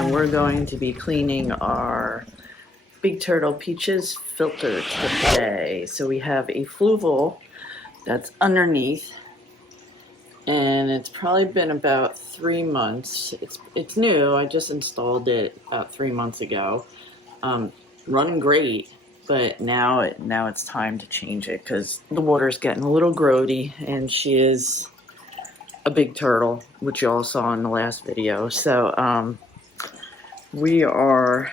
and we're going to be cleaning our Big Turtle Peaches filter today. So we have a fluval that's underneath, and it's probably been about 3 months. It's new. I just installed it about 3 months ago. Running great, but now it's time to change it because the water's getting a little grody, and she is a big turtle, which you all saw in the last video. So we are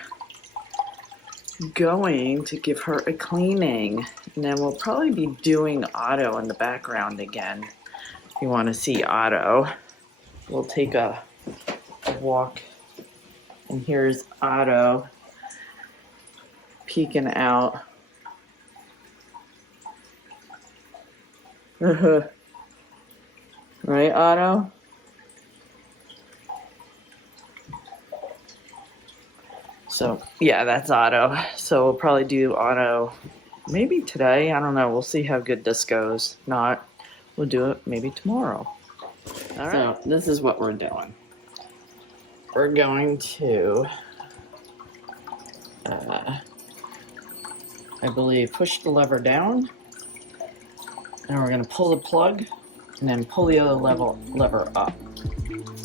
going to give her a cleaning, and then we'll probably be doing Otto in the background again. If you want to see Otto, we'll take a walk, and here's Otto peeking out. Right, Otto? So, yeah, that's Otto. So we'll probably do Otto maybe today. I don't know. We'll see how good this goes. Not, we'll do it maybe tomorrow. All right. So this is what we're doing. We're going to, I believe, push the lever down. And we're going to pull the plug and then pull the other lever up.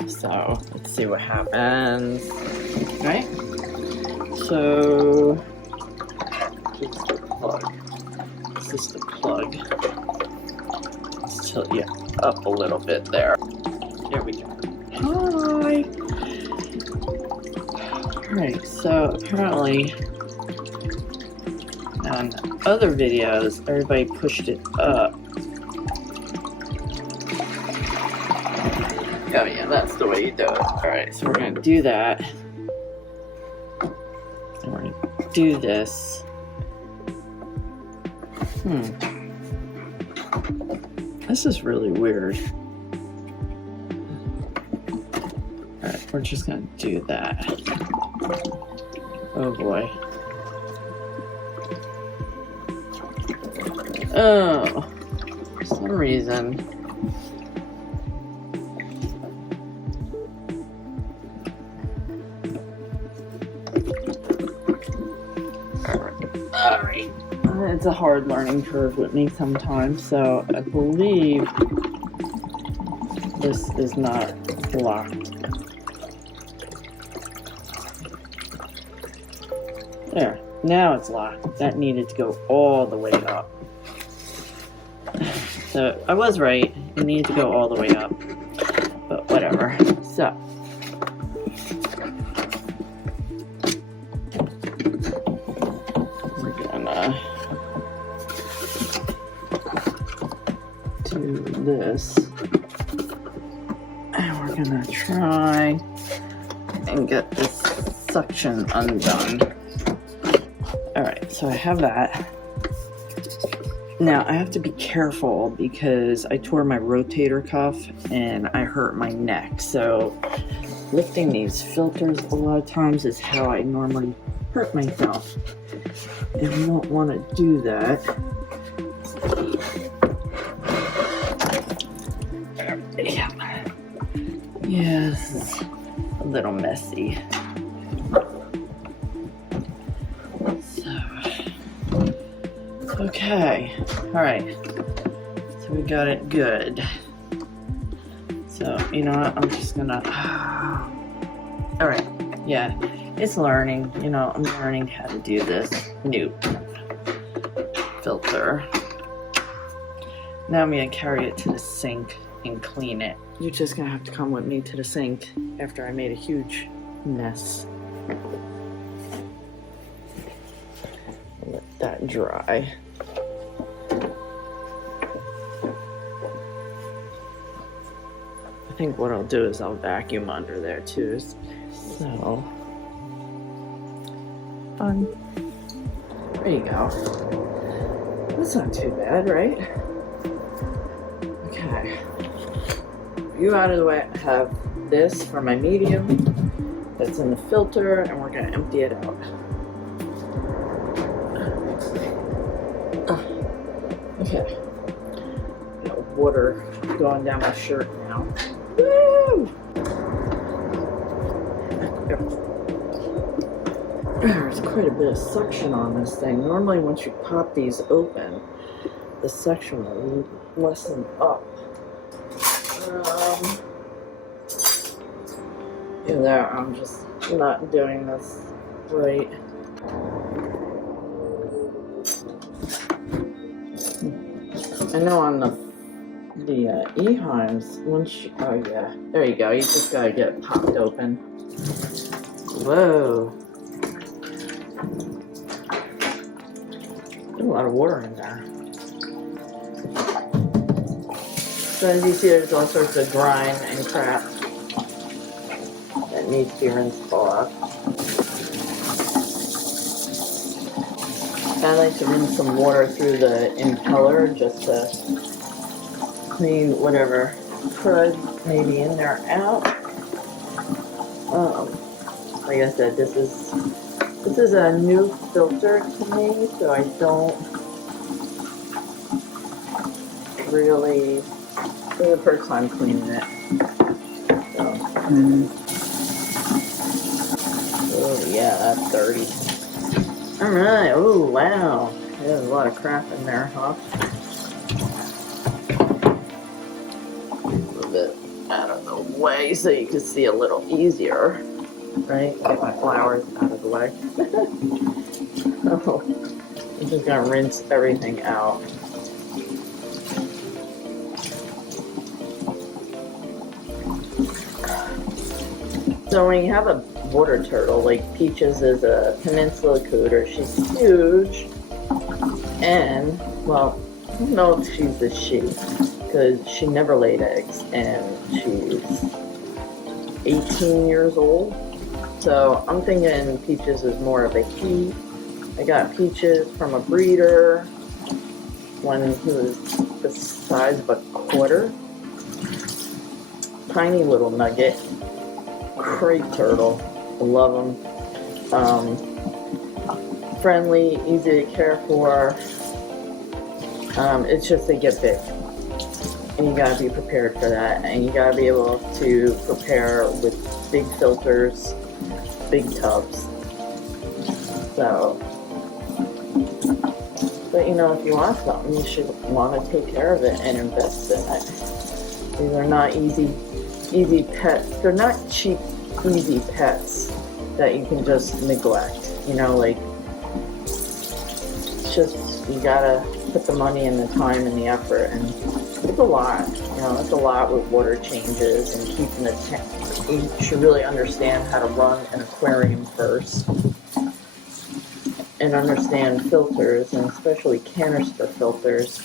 So let's see what happens. Right? So this is the plug. This is the plug. Let's tilt you up a little bit there. There we go. Hi! Alright, so apparently on other videos, everybody pushed it up. Oh yeah, that's the way you do it. Alright, so we're going to do that. And we're going to do this. This is really weird. Alright, we're just going to do that. Oh boy. Oh, for some reason. Alright. It's a hard learning curve with me sometimes, so I believe this is not locked. There, now it's locked. That needed to go all the way up. So I was right, it needed to go all the way up, but whatever. So we're gonna do this, and we're gonna try and get this suction undone. Alright, so I have that. Now, I have to be careful because I tore my rotator cuff and I hurt my neck. So, lifting these filters a lot of times is how I normally hurt myself. And you don't want to do that. Yeah. Yeah, this is a little messy. Okay, alright, so we got it good. So, you know what, I'm just gonna, alright, yeah, it's learning, you know, I'm learning how to do this new filter. Now I'm gonna carry it to the sink and clean it. You're just gonna have to come with me to the sink after I made a huge mess. Let that dry. I think what I'll do is I'll vacuum under there too. So, fun. There you go. That's not too bad, right? Okay. You out of the way. I have this for my medium that's in the filter, and we're gonna empty it out. Okay. Got water going down my shirt now. Woo! There's quite a bit of suction on this thing. Normally once you pop these open, the suction will lessen up. Yeah, there, I'm just not doing this right. I know on the E-Heims, once you, oh yeah, there you go, you just gotta get it popped open. Whoa. There's a lot of water in there. So as you see, there's all sorts of grime and crap that needs to be rinsed off. I like to run some water through the impeller just to clean whatever crud may be in there out. Like I said, this is a new filter to me, so I don't really. This is the first time cleaning it. So. Oh yeah, that's dirty. Alright, oh wow. There's a lot of crap in there, huh? A little bit out of the way so you can see a little easier. Right? Get my flowers out of the way. Oh, I'm just gonna rinse everything out. So when you have a water turtle, like Peaches is a peninsula cooter, she's huge, and, well, I don't know if she's a she, because she never laid eggs, and she's 18 years old, so I'm thinking Peaches is more of a he. I got Peaches from a breeder when he was the size of a quarter, tiny little nugget. Great turtle. I love them. Friendly, easy to care for. It's just they get big. And you gotta be prepared for that. And you gotta be able to prepare with big filters, big tubs. So, but you know, if you want something, you should want to take care of it and invest in it. These are not easy pets. They're not cheap, easy pets that you can just neglect. You know, like, it's just, you gotta put the money and the time and the effort, and it's a lot. You know, it's a lot with water changes and keeping the tank. You should really understand how to run an aquarium first and understand filters, and especially canister filters.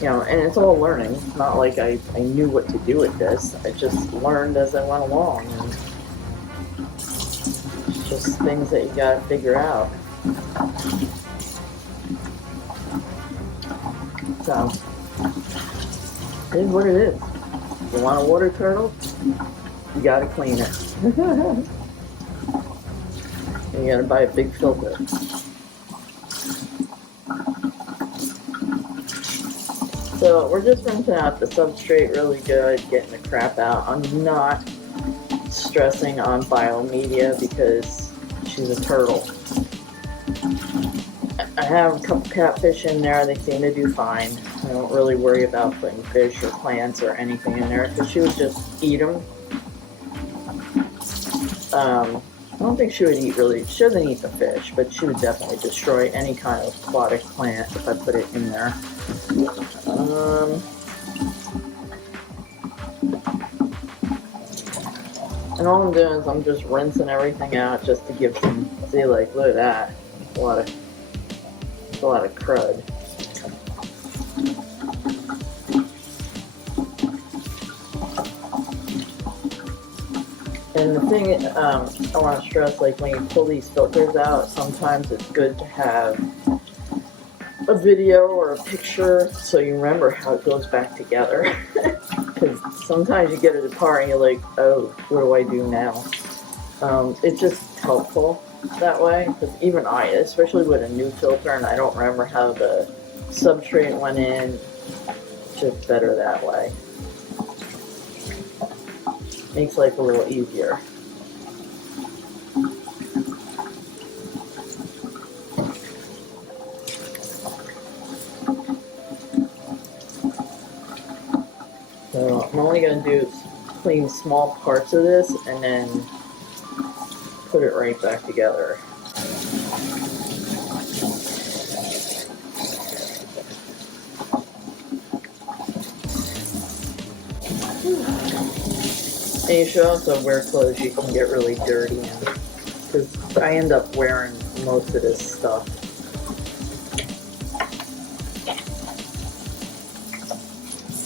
You know, and it's all learning. It's not like I knew what to do with this. I just learned as I went along. And it's just things that you gotta figure out. So, it is what it is. If you want a water turtle, you gotta clean it. And you gotta buy a big filter. So we're just rinsing out the substrate really good, getting the crap out. I'm not stressing on biomedia because she's a turtle. I have a couple catfish in there. They seem to do fine. I don't really worry about putting fish or plants or anything in there because she would just eat them. I don't think she would eat really. She doesn't eat the fish, but she would definitely destroy any kind of aquatic plant if I put it in there. And all I'm doing is I'm just rinsing everything out just to give some, see, like, look at that. It's a lot of crud. And the thing I want to stress, like, when you pull these filters out, sometimes it's good to have a video or a picture so you remember how it goes back together. Because sometimes you get it apart and you're like, oh, what do I do now? It's just helpful that way, because even I, especially with a new filter and I don't remember how the substrate went in, it's just better that way. Makes life a little easier. only going to do clean small parts of this and then put it right back together. And you should also wear clothes you can get really dirty in, because I end up wearing most of this stuff.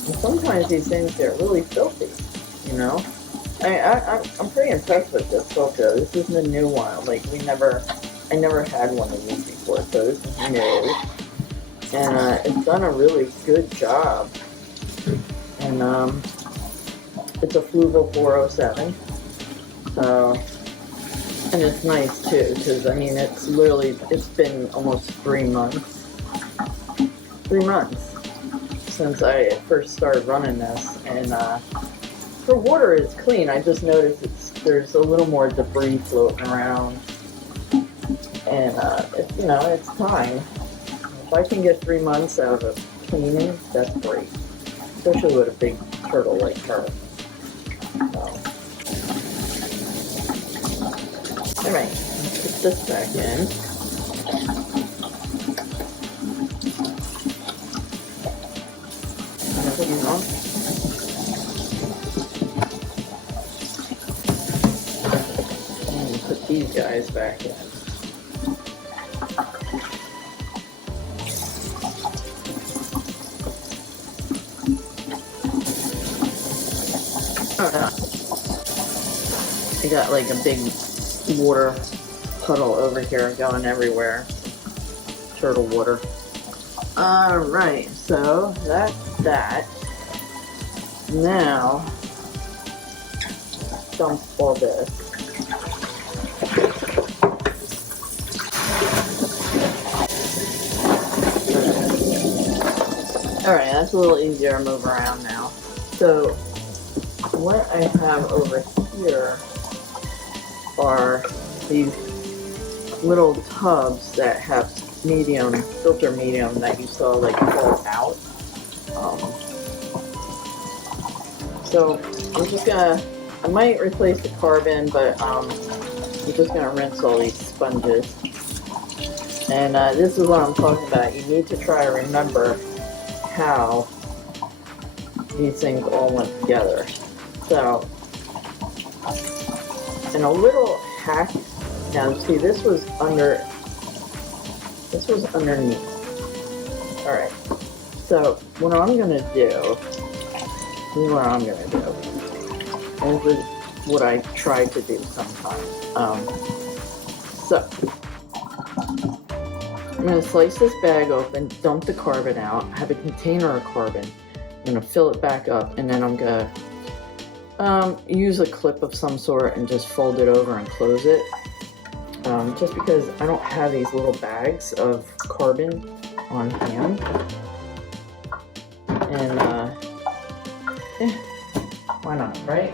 And sometimes these things get really filthy, you know? I'm pretty impressed with this filter. This isn't a new one. Like, I never had one of these before, so this is new. And it's done a really good job. And it's a fluval 407. So, and it's nice too, because I mean, it's been almost 3 months. 3 months since I first started running this, and the water is clean. I just noticed there's a little more debris floating around, and it's time. If I can get 3 months out of cleaning, that's great, especially with a big turtle like her. All right, let's put this back in. And put these guys back in. Oh no. I got like a big water puddle over here going everywhere. Turtle water. Alright, so that's that. Now, dump all this. Alright, that's a little easier to move around now. So, what I have over here are these little tubs that have filter medium that you saw like fall out. So I'm just I might replace the carbon, but I'm just gonna rinse all these sponges. And this is what I'm talking about. You need to try to remember how these things all went together. So, and a little hack. Now, see, this was underneath. All right. So, what I'm gonna do. This is what I'm gonna do. And this is what I try to do sometimes. So, I'm gonna slice this bag open, dump the carbon out, have a container of carbon. I'm gonna fill it back up, and then I'm gonna use a clip of some sort and just fold it over and close it. Just because I don't have these little bags of carbon on hand. And why not, right?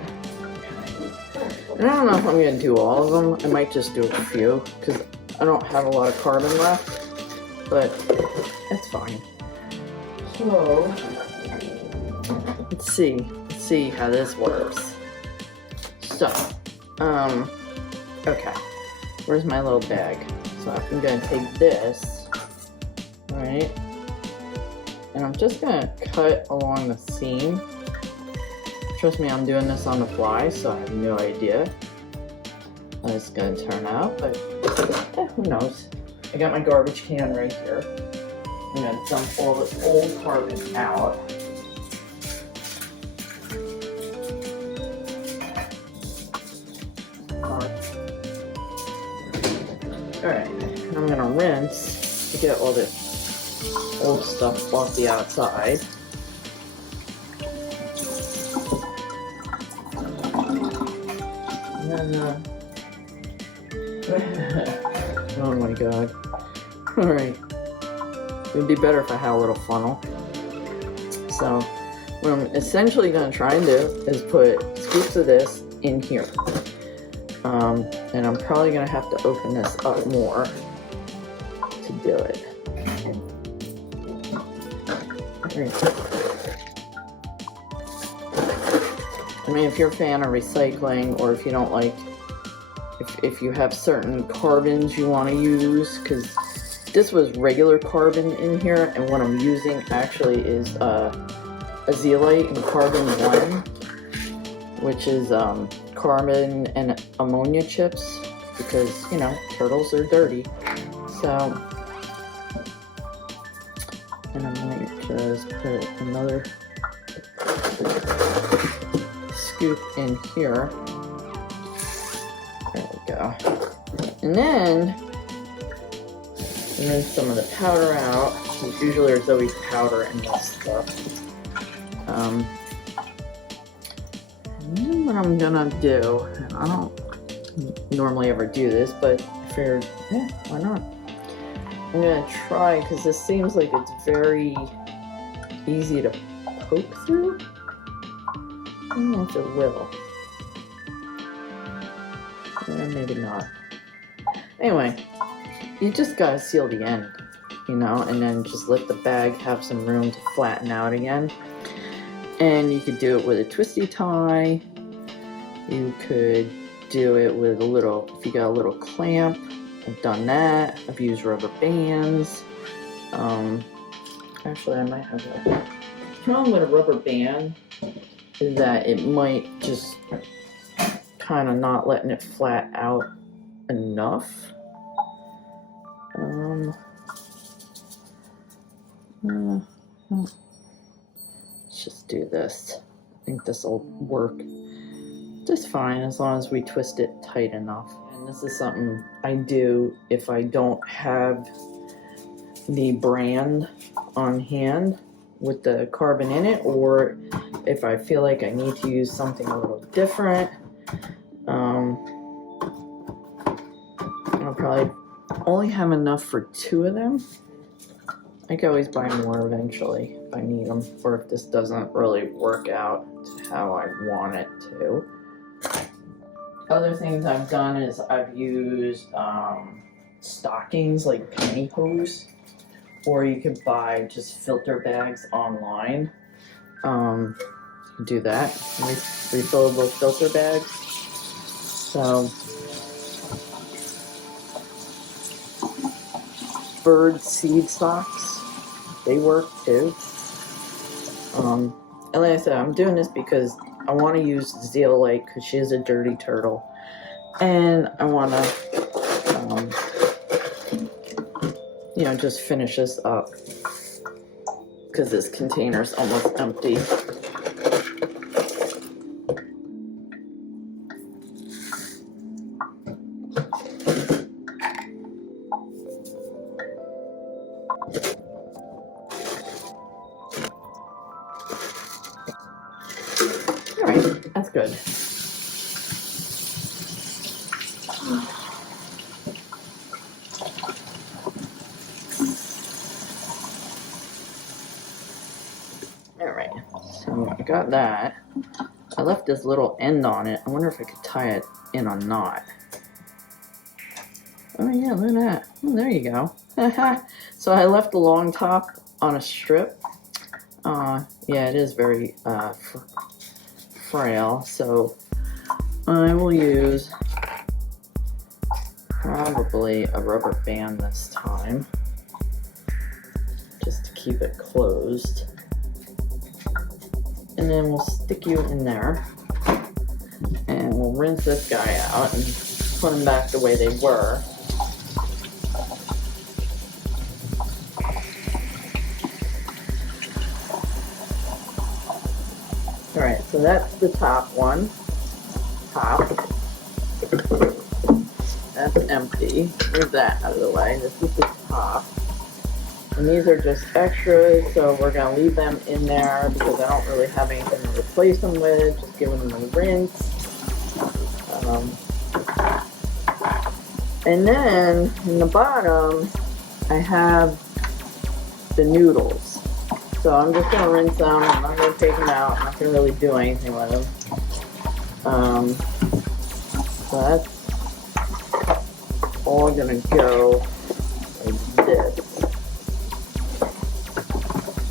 And I don't know if I'm gonna do all of them. I might just do a few because I don't have a lot of carbon left, but it's fine. So let's see how this works. So, okay, where's my little bag? So I'm gonna take this, right, and I'm just gonna cut along the seam. Trust me, I'm doing this on the fly, so I have no idea how it's gonna turn out, but who knows? I got my garbage can right here. I'm gonna dump all this old carbon out. Alright, I'm gonna rinse to get all this old stuff off the outside. And then, oh my god. Alright. It'd be better if I had a little funnel. So, what I'm essentially going to try and do is put scoops of this in here. And I'm probably going to have to open this up more to do it. I mean, if you're a fan of recycling, or if you don't like, if you have certain carbons you want to use, because this was regular carbon in here, and what I'm using actually is zeolite and carbon blend, which is carbon and ammonia chips, because, you know, turtles are dirty. So, and I might just put another scoop in here. There we go. And then rinse some of the powder out. Usually there's always powder in this stuff. And then what I'm gonna do, and I don't normally ever do this, but I figured, yeah, why not? I'm gonna try, because this seems like it's very easy to poke through. I don't know if it will. Maybe not. Anyway, you just gotta seal the end, you know, and then just let the bag have some room to flatten out again. And you could do it with a twisty tie. You could do it with a little, if you got a little clamp. I've done that. I've used rubber bands. Actually, I might have a problem with a rubber band, is that it might just kind of not letting it flat out enough. Let's just do this. I think this will work just fine as long as we twist it tight enough. And this is something I do if I don't have the brand on hand with the carbon in it, or if I feel like I need to use something a little different. I'll probably only have enough for 2 of them. I can always buy more eventually if I need them, or if this doesn't really work out how I want it to. Other things I've done is I've used stockings, like pantyhose, or you could buy just filter bags online. You can do that, refillable filter bags. So, bird seed socks, they work too. And like I said, I'm doing this because I want to use zeolite, because she is a dirty turtle, and I want to, you know, just finish this up, because this container's almost empty. Alright, that's good. Alright, so I got that. I left this little end on it. I wonder if I could tie it in a knot. Oh yeah, look at that. Oh, there you go. So I left the long top on a strip. Yeah, it is very frail, so I will use probably a rubber band this time, just to keep it closed. And then we'll stick you in there, and we'll rinse this guy out and put them back the way they were. Alright, so that's the top one. Top. That's empty. Move that out of the way. This is the top. And these are just extras, so we're going to leave them in there because I don't really have anything to replace them with. Just give them a rinse. And then, in the bottom, I have the noodles. So I'm just going to rinse them. I'm not going to take them out. I'm not going to really do anything with them. So that's all going to go like this.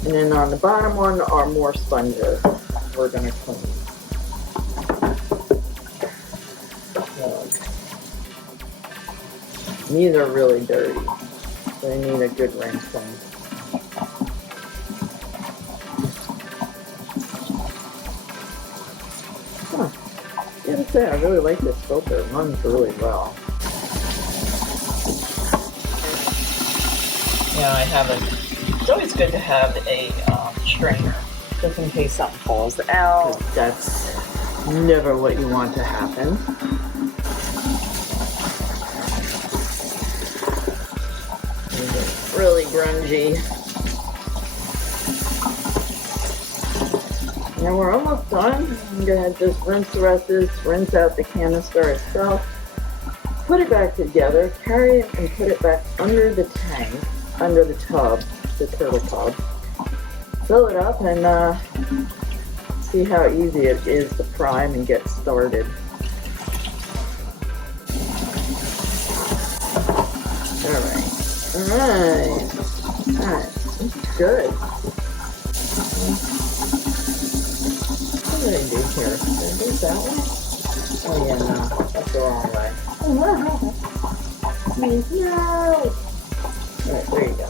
And then on the bottom one are more sponges we're going to clean. These are really dirty. They need a good rinsing. Huh. I gotta say, I really like this filter. It runs really well. Yeah, I have a. It's always good to have a strainer, just in case something falls out. That's never what you want to happen. Really grungy. Now we're almost done. I'm gonna just rinse the rest of this, rinse out the canister itself, put it back together, carry it and put it back under the tank, under the tub, the turtle tub. Fill it up and see how easy it is to prime and get started. Alright, that's good. What did I do here? Did I do that one? Oh yeah, no, that's the wrong way. No! Alright, there you go.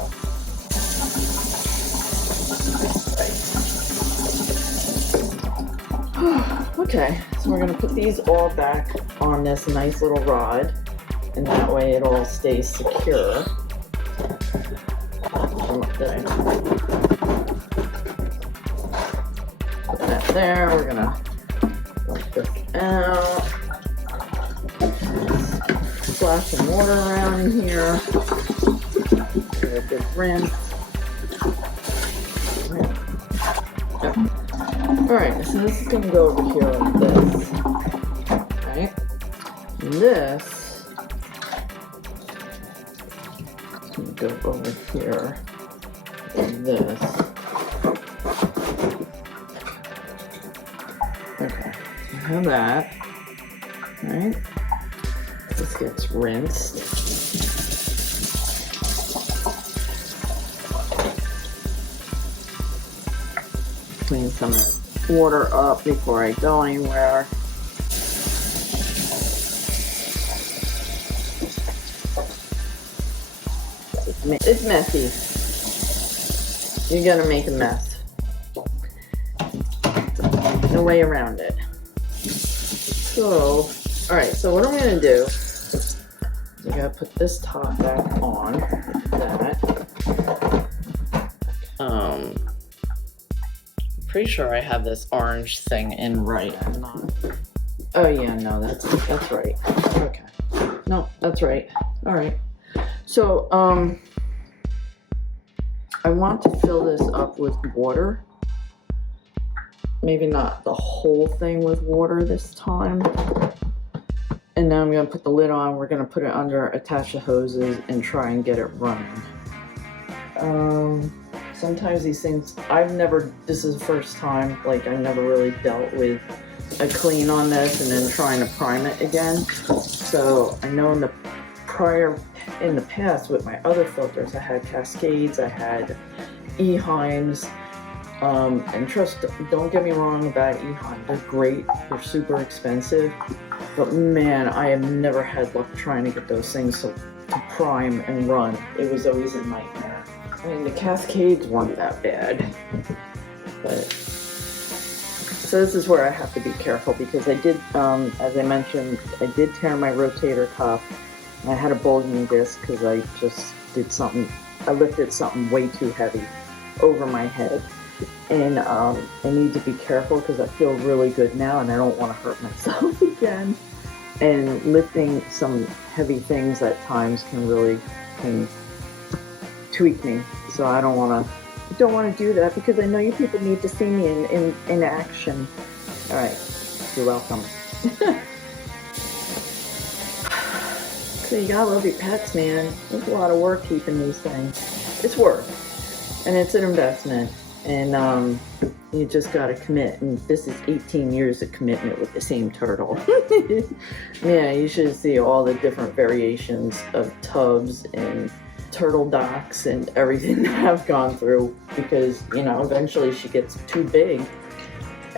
Okay, so we're going to put these all back on this nice little rod, and that way it all stays secure. Put that there. We're gonna work this out. Splash some water around in here. Give it a good rinse. Alright, so this is gonna go over here like this. Right? And this is gonna go over here. This. Okay, so I have that. Right? This gets rinsed. Clean some of the water up before I go anywhere. It's messy. You're gonna make a mess. No way around it. So, alright, so what I'm gonna do is I gotta put this top back on, like that. Pretty sure I have this orange thing in right. I'm not. Oh yeah, no, that's right. Okay. No, that's right. Alright. So, I want to fill this up with water. Maybe not the whole thing with water this time. And now I'm going to put the lid on. We're going to put it under, attach the hoses, and try and get it running. Sometimes these things, this is the first time, like I never really dealt with a clean on this and then trying to prime it again. So I know in the past with my other filters, I had Cascades, I had Eheims, and don't get me wrong about Eheim, they're great, they're super expensive, but man, I have never had luck trying to get those things to prime and run. It was always a nightmare. I mean, the Cascades weren't that bad, but so this is where I have to be careful because I did, as I mentioned, I did tear my rotator cuff. I had a bulging disc because I just did something, I lifted something way too heavy over my head. And I need to be careful because I feel really good now and I don't want to hurt myself again. And lifting some heavy things at times can tweak me. So I don't want to do that because I know you people need to see me in action. All right, you're welcome. So you gotta love your pets, man. There's a lot of work keeping these things. It's work, and it's an investment, and you just gotta commit. And this is 18 years of commitment with the same turtle. Yeah, you should see all the different variations of tubs and turtle docks and everything that I've gone through because, you know, eventually she gets too big,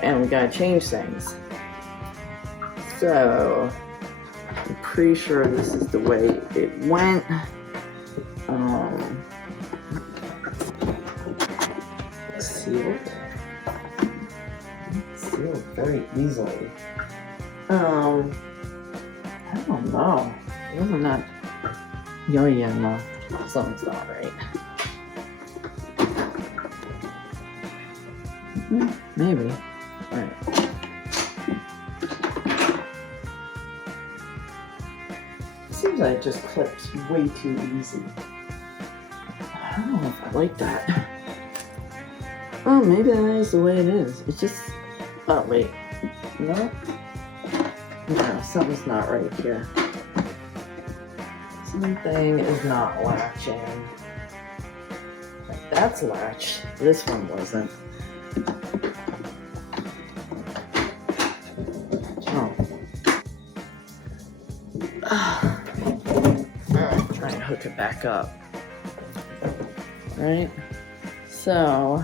and we gotta change things. So pretty sure this is the way it went. Sealed very easily. I don't know. Wasn't that yo-yo? Something's not right. Maybe. Alright. Seems like it just clips way too easy. I don't know if I like that. Oh, maybe that is the way it is. It's just... Oh, wait. No? No, something's not right here. Something is not latching. Like, that's latched. This one wasn't. Oh. Alright, try and hook it back up. Right? So,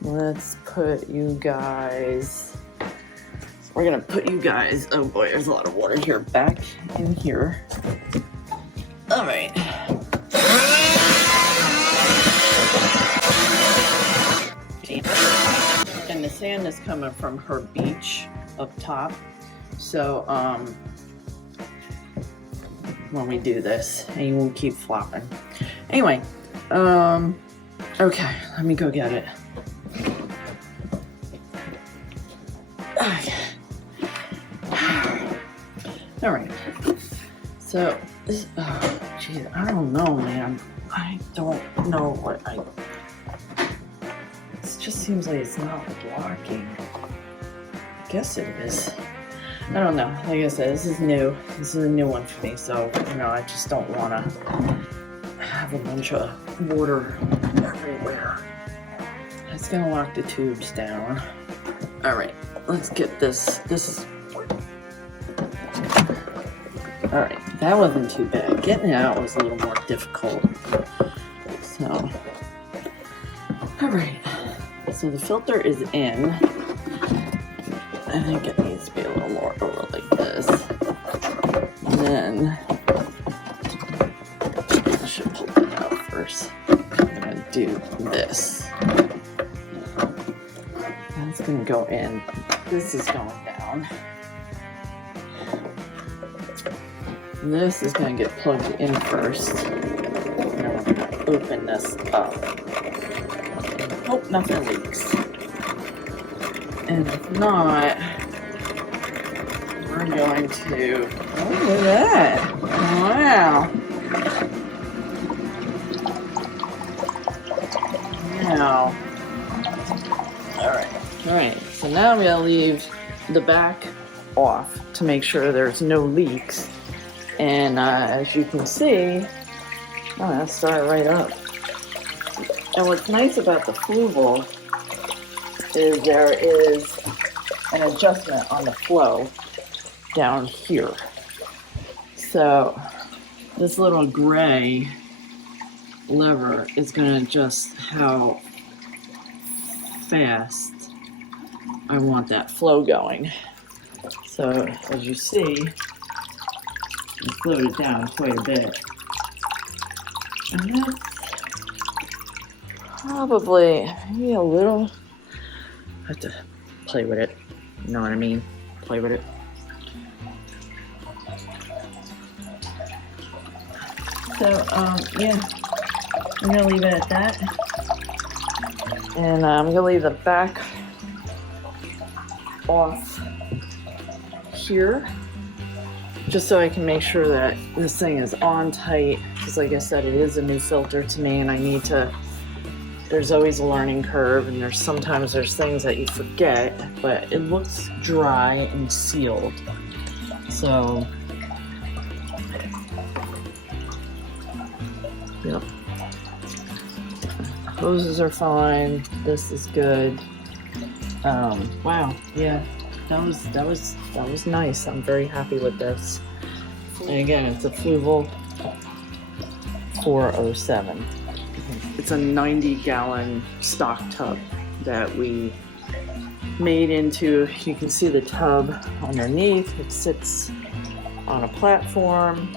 let's put you guys, we're gonna put you guys, oh boy, there's a lot of water here, back in here. All right. And the sand is coming from her beach up top. So, when we do this, and you won't keep flopping. Anyway, okay, let me go get it. All right, so this, oh geez, I don't know, man. I don't know what it just seems like it's not blocking. I guess it is. I don't know. Like I said, this is new. This is a new one for me, so, you know, I just don't want to have a bunch of water everywhere. It's gonna lock the tubes down. All right, let's get this. This is... All right, that wasn't too bad. Getting it out was a little more difficult. So, all right. So the filter is in. I think it needs to be a little more over like this. And then I should pull it out first. I'm gonna do this. That's gonna go in. This is going down. This is going to get plugged in first. And I'm going to open this up. Hope nothing leaks. And if not, we're going to... Oh, look at that! Wow! Now... Alright, so now I'm going to leave the back off to make sure there's no leaks. And as you can see, oh, that started right up. And what's nice about the fluval is there is an adjustment on the flow down here. So this little gray lever is going to adjust how fast I want that flow going. So as you see, I slowed it down quite a bit. And that's probably maybe a little, I have to play with it. You know what I mean? Play with it. So, yeah, I'm gonna leave it at that. And I'm gonna leave the back off here, just so I can make sure that this thing is on tight, because like I said, it is a new filter to me, and I need to, there's always a learning curve, and sometimes there's things that you forget, but it looks dry and sealed. So, yep. Hoses are fine. This is good. Wow, yeah. That was nice. I'm very happy with this. And again, it's a Fluval 407. It's a 90-gallon stock tub that we made into, you can see the tub underneath. It sits on a platform,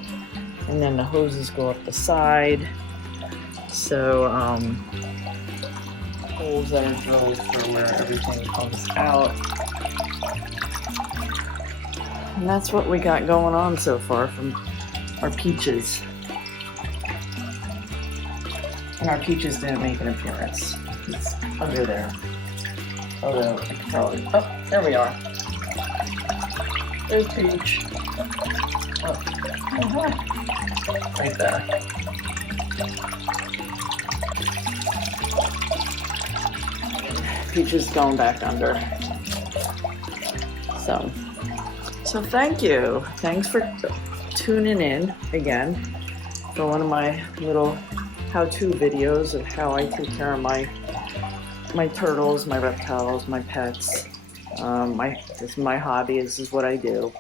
and then the hoses go up the side. So holes that are drilled for where everything comes out. And that's what we got going on so far from our peaches. And our peaches didn't make an appearance. It's under there. Although I can probably, oh, there we are. There's Peach. Oh, right there. Peach is going back under. So thank you. Thanks for tuning in again for one of my little how-to videos of how I take care of my turtles, my reptiles, my pets. This is my hobby. This is what I do.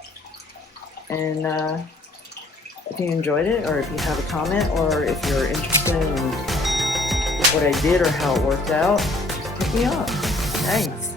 And if you enjoyed it, or if you have a comment, or if you're interested in what I did or how it worked out, hit me up. Thanks.